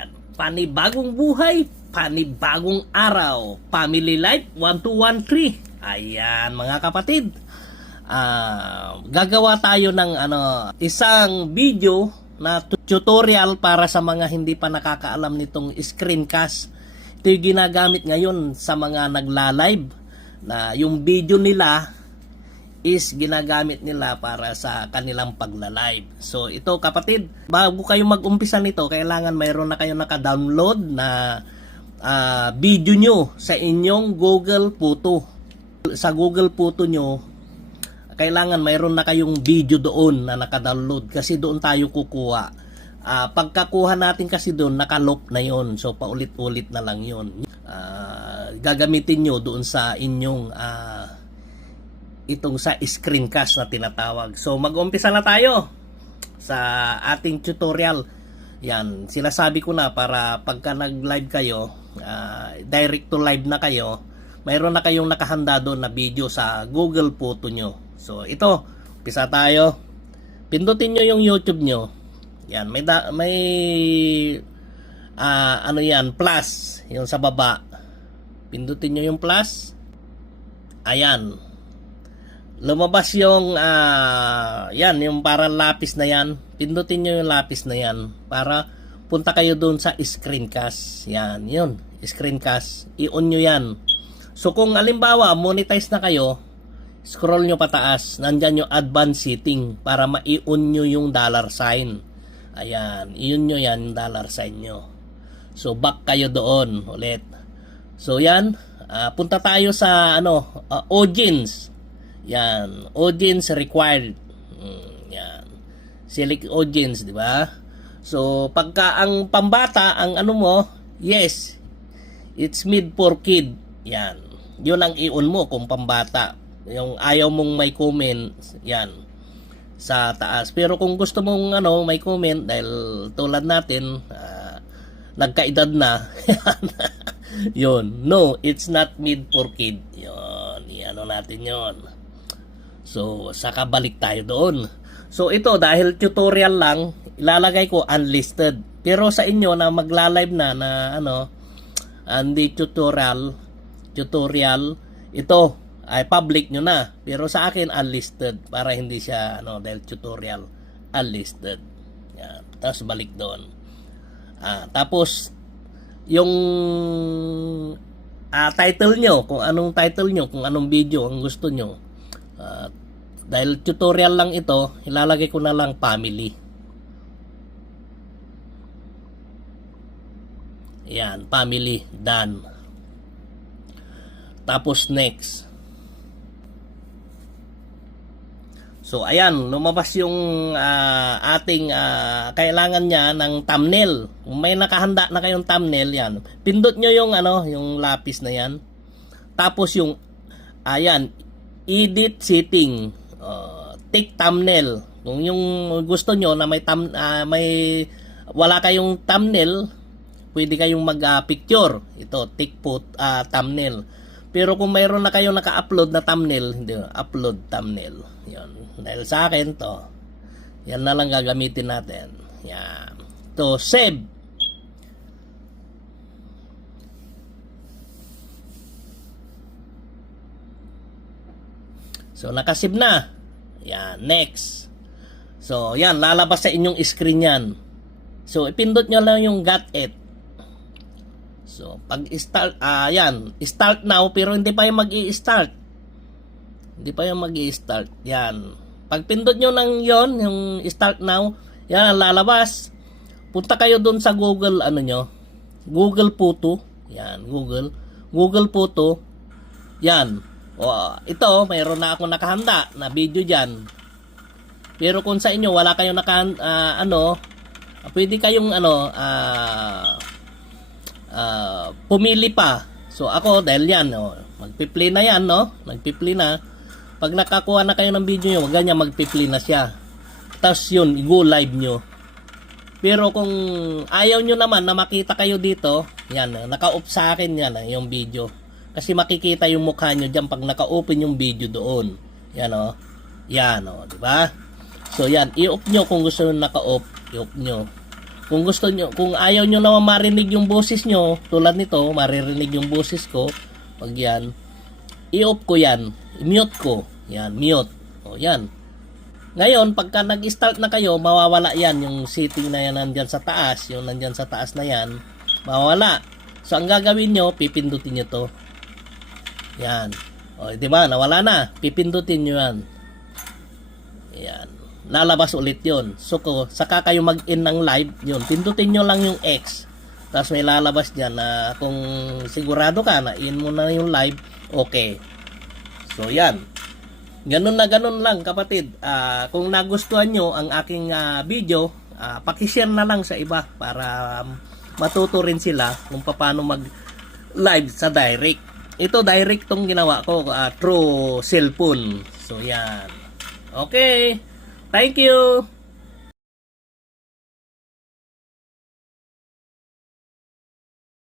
Ayan. Panibagong buhay, panibagong araw. Family Life 1213. Ayan mga kapatid. Gagawa tayo ng isang video na tutorial para sa mga hindi pa nakakaalam nitong screencast. Ito yung ginagamit ngayon sa mga nagla-live na yung video nila is ginagamit nila para sa kanilang pagla-live. So ito kapatid, bago kayo mag-umpisa nito, kailangan mayroon na kayo naka-download na video nyo sa inyong Google Photo. Sa Google Photo nyo, kailangan mayroon na kayong video doon na naka-download kasi doon tayo kukuha. Pagkakuha natin kasi doon, naka-loop na yon. So paulit-ulit na lang yon. Gagamitin nyo doon sa inyong itong sa screencast na tinatawag. So mag-umpisa na tayo sa ating tutorial. Yan, sinasabi ko na para pagka nag-live kayo, direct to live na kayo, mayroon na kayong nakahanda doon na video sa Google Photo nyo. So ito, umpisa tayo. Pindutin nyo yung YouTube nyo. Yan, may yan, plus, yung sa baba. Pindutin nyo yung plus. Ayan. Lumabas yung yan, yung parang lapis na yan. Pindutin nyo yung lapis na yan para punta kayo doon sa screencast. Yan, yun, screencast. I-on nyo yan. So kung alimbawa monetize na kayo, scroll nyo pataas, nandyan yung advanced setting para ma-i-on nyo yung dollar sign. Ayan, i-on nyo yan, yung dollar sign nyo. So back kayo doon ulit. So yan, punta tayo sa audience. Yan, audience required. Yan. Select audience, di ba? So, pagka ang pambata, ang yes, it's made for kid. Yan. Yun ang i-on mo kung pambata. Yung ayaw mong may comment, yan, sa taas. Pero kung gusto mong may comment, dahil tulad natin, nagkaedad na, yun. No, it's not made for kid. Yun, natin yun. So, saka balik tayo doon. So, ito, dahil tutorial lang, ilalagay ko unlisted. Pero sa inyo na magla-live na hindi tutorial, ito ay public nyo na. Pero sa akin, unlisted. Para hindi siya, dahil tutorial, unlisted. Yan. Tapos, balik doon. Tapos, yung title nyo, kung anong title nyo, kung anong video ang gusto nyo. Dahil tutorial lang ito, ilalagay ko na lang family. Yan, family, done. Tapos next. So ayan, lumabas yung ating kailangan niya ng thumbnail. Kung may nakahanda na kayong thumbnail, yan. Pindot nyo yung yung lapis na yan. Tapos yung ayan, edit setting, take thumbnail. Kung yung gusto nyo na may wala kayong thumbnail, pwede kayong mag-picture. Ito, take thumbnail. Pero kung mayroon na kayong naka-upload na thumbnail, hindi, upload thumbnail. Yan. Dahil sa akin to, yan na lang gagamitin natin. Yan. To save. So, nakasave na. Yan, next. So, yan, lalabas sa inyong screen yan. So, ipindot nyo lang yung got it. So, pag start, yan, start now, pero hindi pa yung mag-i-start. Hindi pa yung mag-i-start. Yan. Pag pindot nyo lang yon, yung start now, yan, lalabas. Punta kayo dun sa Google, Google Photo. Yan, Google Photo. Yan. Ito, mayroon na ako nakahanda na video dyan. Pero kung sa inyo wala kayong pwede kayong pumili pa. So ako dahil yan, magpi-play na yan, nagpi-play na. Pag nakakuha na kayo ng video nyo, wag ganyan, magpi-play na siya. Tapos yun, go live nyo. Pero kung ayaw nyo naman na makita kayo dito, yan, naka-off sa akin yan, yung video. Kasi makikita yung mukha nyo dyan pag naka-open yung video doon. Yan yan di ba? So yan, i-off nyo kung gusto nyo naka-off, i-off nyo. Kung gusto nyo, kung ayaw nyo naman marinig yung boses nyo, tulad nito, maririnig yung boses ko, pag yan, i-off ko yan, i-mute ko, yan, mute, o yan. Ngayon, pagka nag-start na kayo, mawawala yan, yung setting na yan nandyan sa taas, yung nandyan sa taas na yan, mawawala. So, ang gagawin nyo, pipindutin nyo to. Yan. O, di ba? Nawala na. Pipindutin nyo yan. Yan. Lalabas ulit yon. So, saka kayo mag-in ng live, yun. Pindutin nyo lang yung X. Tapos may lalabas dyan na kung sigurado ka na in mo na yung live, okay. So, yan. Ganun lang, kapatid. Kung nagustuhan nyo ang aking video, pakishare na lang sa iba para matuto rin sila kung paano mag-live sa direct. Ito, direct tong ginawa ko through cellphone. So, yan. Okay. Thank you.